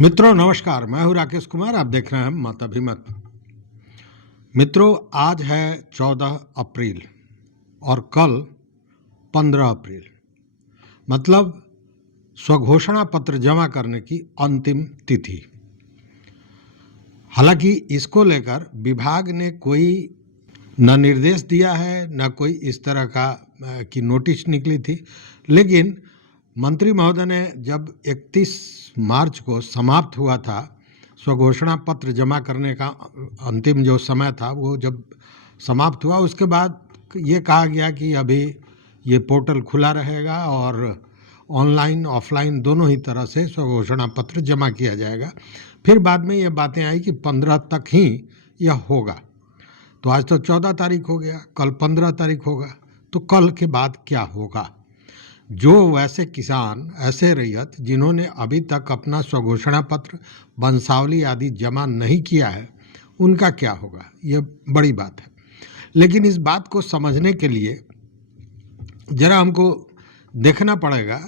मित्रों नमस्कार, मैं हूं राकेश कुमार। आप देख रहे हैं मत अभिमत। मित्रों, आज है 14 अप्रैल और कल 15 अप्रैल, मतलब स्वघोषणा पत्र जमा करने की अंतिम तिथि। हालांकि इसको लेकर विभाग ने कोई न निर्देश दिया है न कोई इस तरह की नोटिस निकली थी, लेकिन मंत्री महोदय ने जब 31 मार्च को समाप्त हुआ था स्वघोषणा पत्र जमा करने का अंतिम जो समय था, वो जब समाप्त हुआ उसके बाद ये कहा गया कि अभी ये पोर्टल खुला रहेगा और ऑनलाइन ऑफलाइन दोनों ही तरह से स्वघोषणा पत्र जमा किया जाएगा। फिर बाद में ये बातें आई कि 15 तक ही यह होगा। तो आज तो 14 तारीख हो गया, कल 15 तारीख होगा। तो कल के बाद क्या होगा? जो वैसे किसान, ऐसे रैयत जिन्होंने अभी तक अपना स्वघोषणा पत्र, वंशावली आदि जमा नहीं किया है, उनका क्या होगा? ये बड़ी बात है। लेकिन इस बात को समझने के लिए जरा हमको देखना पड़ेगा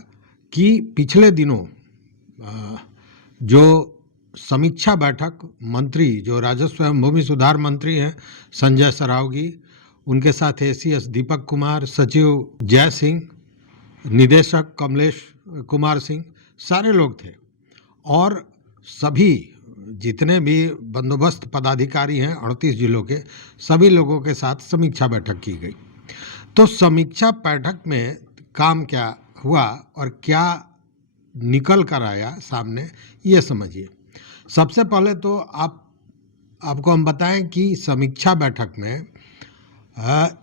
कि पिछले दिनों जो समीक्षा बैठक मंत्री, जो राजस्व एवं भूमि सुधार मंत्री हैं संजय सरावगी, उनके साथ एसीएस दीपक कुमार, सचिव जय सिंह, निदेशक कमलेश कुमार सिंह, सारे लोग थे और सभी जितने भी बंदोबस्त पदाधिकारी हैं 38 जिलों के, सभी लोगों के साथ समीक्षा बैठक की गई। तो समीक्षा बैठक में काम क्या हुआ और क्या निकल कर आया सामने, ये समझिए। सबसे पहले तो आपको हम बताएं कि समीक्षा बैठक में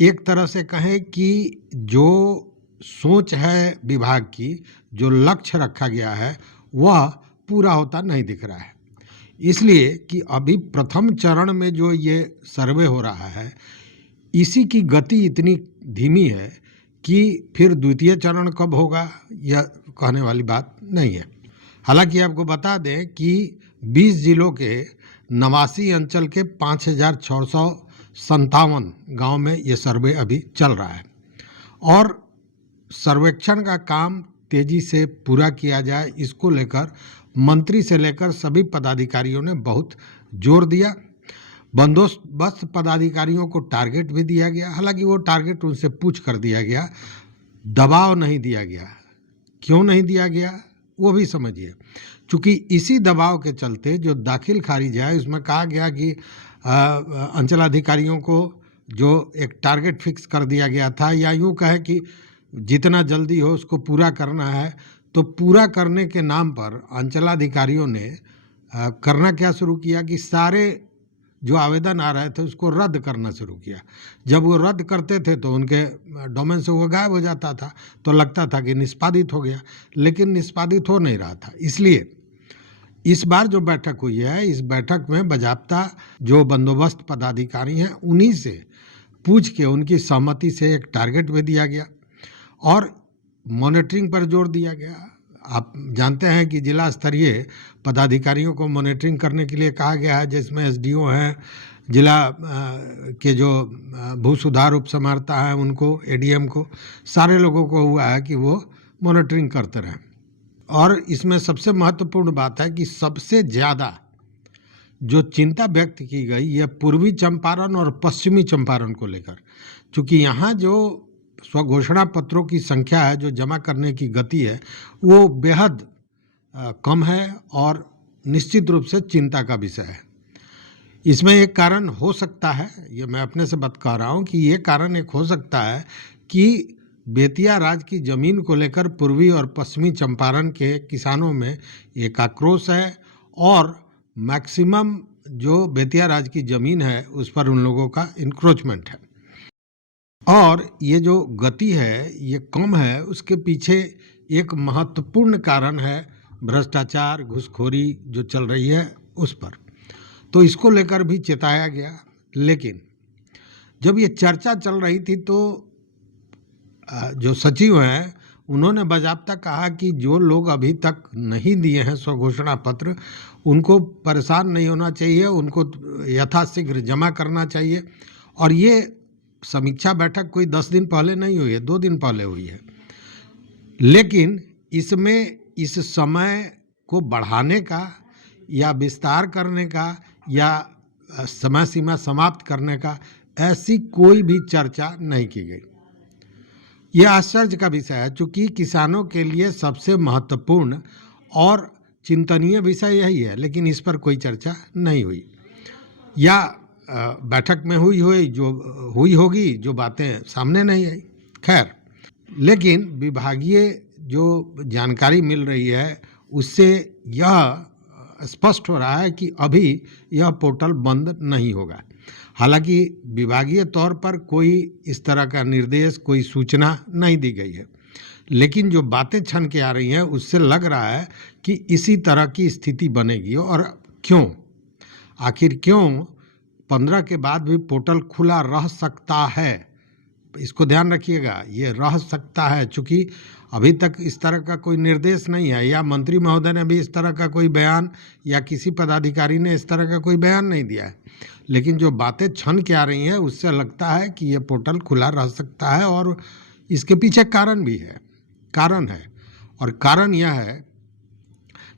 एक तरह से कहें कि जो सोच है विभाग की, जो लक्ष्य रखा गया है, वह पूरा होता नहीं दिख रहा है। इसलिए कि अभी प्रथम चरण में जो ये सर्वे हो रहा है, इसी की गति इतनी धीमी है कि फिर द्वितीय चरण कब होगा यह कहने वाली बात नहीं है। हालांकि आपको बता दें कि 20 जिलों के 89 अंचल के 5,657 गाँव में ये सर्वे अभी चल रहा है और सर्वेक्षण का काम तेजी से पूरा किया जाए, इसको लेकर मंत्री से लेकर सभी पदाधिकारियों ने बहुत जोर दिया। बंदोबस्त पदाधिकारियों को टारगेट भी दिया गया। हालांकि वो टारगेट उनसे पूछ कर दिया गया, दबाव नहीं दिया गया। क्यों नहीं दिया गया वो भी समझिए। चूँकि इसी दबाव के चलते जो दाखिल खारिज है, उसमें कहा गया कि अंचलाधिकारियों को जो एक टारगेट फिक्स कर दिया गया था, या यूँ कहें कि जितना जल्दी हो उसको पूरा करना है, तो पूरा करने के नाम पर अंचलाधिकारियों ने करना क्या शुरू किया कि सारे जो आवेदन आ रहे थे उसको रद्द करना शुरू किया। जब वो रद्द करते थे तो उनके डोमेन से वो गायब हो जाता था, तो लगता था कि निष्पादित हो गया, लेकिन निष्पादित हो नहीं रहा था। इसलिए इस बार जो बैठक हुई है, इस बैठक में बाजाप्ता जो बंदोबस्त पदाधिकारी हैं उन्हीं से पूछ के उनकी सहमति से एक टारगेट भी दिया गया और मॉनिटरिंग पर जोर दिया गया। आप जानते हैं कि जिला स्तरीय पदाधिकारियों को मॉनिटरिंग करने के लिए कहा गया है, जिसमें एसडीओ हैं, जिला के जो भू सुधार उप समाहर्ता हैं उनको, एडीएम को, सारे लोगों को हुआ है कि वो मॉनिटरिंग करते रहें। और इसमें सबसे महत्वपूर्ण बात है कि सबसे ज़्यादा जो चिंता व्यक्त की गई ये पूर्वी चंपारण और पश्चिमी चंपारण को लेकर, चूँकि यहाँ जो स्वघोषणा पत्रों की संख्या है, जो जमा करने की गति है, वो बेहद कम है और निश्चित रूप से चिंता का विषय है। इसमें एक कारण हो सकता है, ये मैं अपने से बात कर रहा हूँ कि ये कारण एक हो सकता है कि बेतिया राज की ज़मीन को लेकर पूर्वी और पश्चिमी चंपारण के किसानों में एक आक्रोश है और मैक्सिमम जो बेतिया राज की ज़मीन है उस पर उन लोगों का इंक्रोचमेंट है। और ये जो गति है ये कम है, उसके पीछे एक महत्वपूर्ण कारण है भ्रष्टाचार, घूसखोरी जो चल रही है उस पर। तो इसको लेकर भी चेताया गया। लेकिन जब ये चर्चा चल रही थी तो जो सचिव हैं उन्होंने बाज़ाब्ता कहा कि जो लोग अभी तक नहीं दिए हैं स्वघोषणा पत्र, उनको परेशान नहीं होना चाहिए, उनको यथाशीघ्र जमा करना चाहिए। और ये समीक्षा बैठक कोई 10 दिन पहले नहीं हुई है, 2 दिन पहले हुई है। लेकिन इसमें इस समय को बढ़ाने का या विस्तार करने का या समय सीमा समाप्त करने का ऐसी कोई भी चर्चा नहीं की गई। यह आश्चर्य का विषय है, चूँकि किसानों के लिए सबसे महत्वपूर्ण और चिंतनीय विषय यही है, लेकिन इस पर कोई चर्चा नहीं हुई या बैठक में हुई होगी जो बातें सामने नहीं आई। खैर, लेकिन विभागीय जो जानकारी मिल रही है उससे यह स्पष्ट हो रहा है कि अभी यह पोर्टल बंद नहीं होगा। हालांकि विभागीय तौर पर कोई इस तरह का निर्देश, कोई सूचना नहीं दी गई है, लेकिन जो बातें छन के आ रही हैं उससे लग रहा है कि इसी तरह की स्थिति बनेगी। और क्यों, आखिर क्यों 15 के बाद भी पोर्टल खुला रह सकता है, इसको ध्यान रखिएगा, ये रह सकता है, चूँकि अभी तक इस तरह का कोई निर्देश नहीं है या मंत्री महोदय ने भी इस तरह का कोई बयान या किसी पदाधिकारी ने इस तरह का कोई बयान नहीं दिया है। लेकिन जो बातें छन के आ रही हैं उससे लगता है कि ये पोर्टल खुला रह सकता है और इसके पीछे कारण भी है, कारण है। और कारण यह है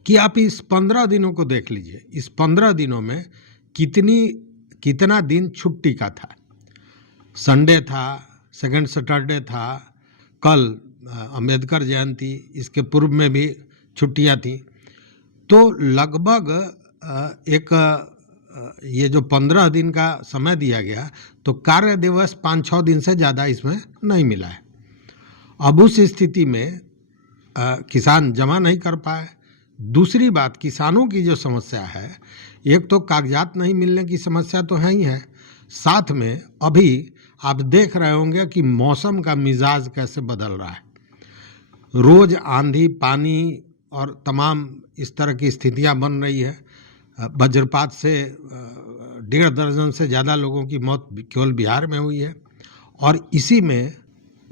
कि आप इस 15 दिनों को देख लीजिए, इस 15 दिनों में कितना दिन छुट्टी का था। संडे था, सेकंड सैटरडे था, कल अंबेडकर जयंती, इसके पूर्व में भी छुट्टियां थी। तो लगभग ये जो 15 दिन का समय दिया गया तो कार्य दिवस 5-6 दिन से ज़्यादा इसमें नहीं मिला है। अब उस स्थिति में किसान जमा नहीं कर पाए। दूसरी बात, किसानों की जो समस्या है, एक तो कागजात नहीं मिलने की समस्या तो है ही है, साथ में अभी आप देख रहे होंगे कि मौसम का मिजाज कैसे बदल रहा है। रोज़ आंधी, पानी और तमाम इस तरह की स्थितियां बन रही है। वज्रपात से 1.5 दर्जन से ज़्यादा लोगों की मौत केवल बिहार में हुई है। और इसी में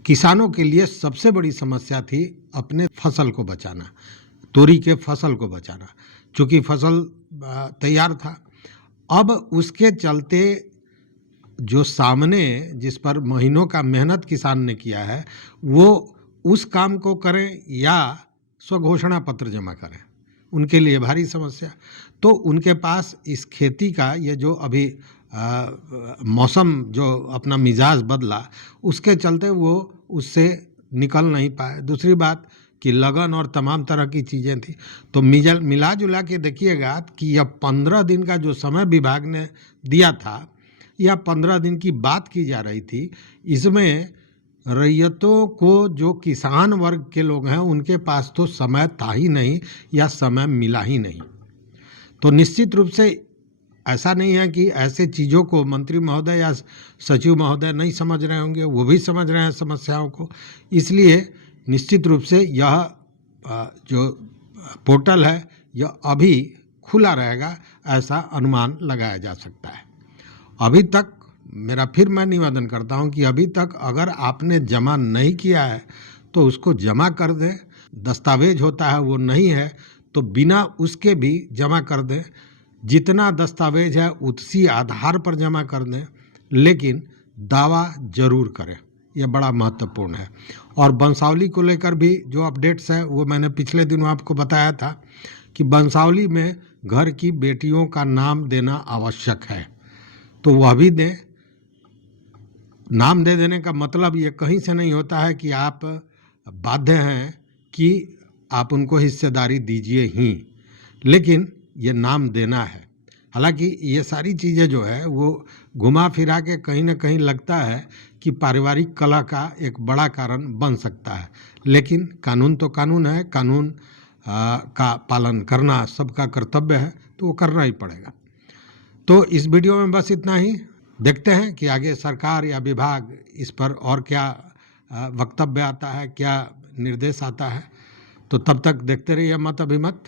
किसानों के लिए सबसे बड़ी समस्या थी अपने फसल को बचाना, तोरी के फसल को बचाना, चूँकि फसल तैयार था। अब उसके चलते जो सामने जिस पर महीनों का मेहनत किसान ने किया है वो उस काम को करें या स्वघोषणा पत्र जमा करें, उनके लिए भारी समस्या। तो उनके पास इस खेती का ये जो अभी मौसम जो अपना मिजाज बदला, उसके चलते वो उससे निकल नहीं पाए। दूसरी बात कि लगन और तमाम तरह की चीज़ें थी। तो मिला जुला के देखिएगा कि यह 15 दिन का जो समय विभाग ने दिया था या 15 दिन की बात की जा रही थी, इसमें रैयतों को, जो किसान वर्ग के लोग हैं, उनके पास तो समय था ही नहीं या समय मिला ही नहीं। तो निश्चित रूप से ऐसा नहीं है कि ऐसे चीज़ों को मंत्री महोदय या सचिव महोदय नहीं समझ रहे होंगे, वो भी समझ रहे हैं समस्याओं को। इसलिए निश्चित रूप से यह जो पोर्टल है यह अभी खुला रहेगा, ऐसा अनुमान लगाया जा सकता है। अभी तक मैं निवेदन करता हूं कि अभी तक अगर आपने जमा नहीं किया है तो उसको जमा कर दें। दस्तावेज होता है वो नहीं है तो बिना उसके भी जमा कर दें। जितना दस्तावेज है उसी आधार पर जमा कर दें, लेकिन दावा जरूर करें, यह बड़ा महत्वपूर्ण है। और वंशावली को लेकर भी जो अपडेट्स है वो मैंने पिछले दिनों आपको बताया था कि वंशावली में घर की बेटियों का नाम देना आवश्यक है, तो वह भी दें। नाम दे देने का मतलब ये कहीं से नहीं होता है कि आप बाध्य हैं कि आप उनको हिस्सेदारी दीजिए ही, लेकिन ये नाम देना है। हालांकि ये सारी चीज़ें जो है वो घुमा फिरा के कहीं ना कहीं लगता है कि पारिवारिक कलह का एक बड़ा कारण बन सकता है, लेकिन कानून तो कानून है, कानून का पालन करना सबका कर्तव्य है, तो वो करना ही पड़ेगा। तो इस वीडियो में बस इतना ही। देखते हैं कि आगे सरकार या विभाग इस पर और क्या वक्तव्य आता है, क्या निर्देश आता है। तो तब तक देखते रहिए मत अभिमत।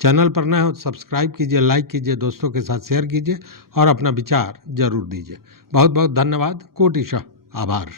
चैनल पर नए हो तो सब्सक्राइब कीजिए, लाइक कीजिए, दोस्तों के साथ शेयर कीजिए और अपना विचार जरूर दीजिए। बहुत बहुत धन्यवाद, कोटिशः आभार।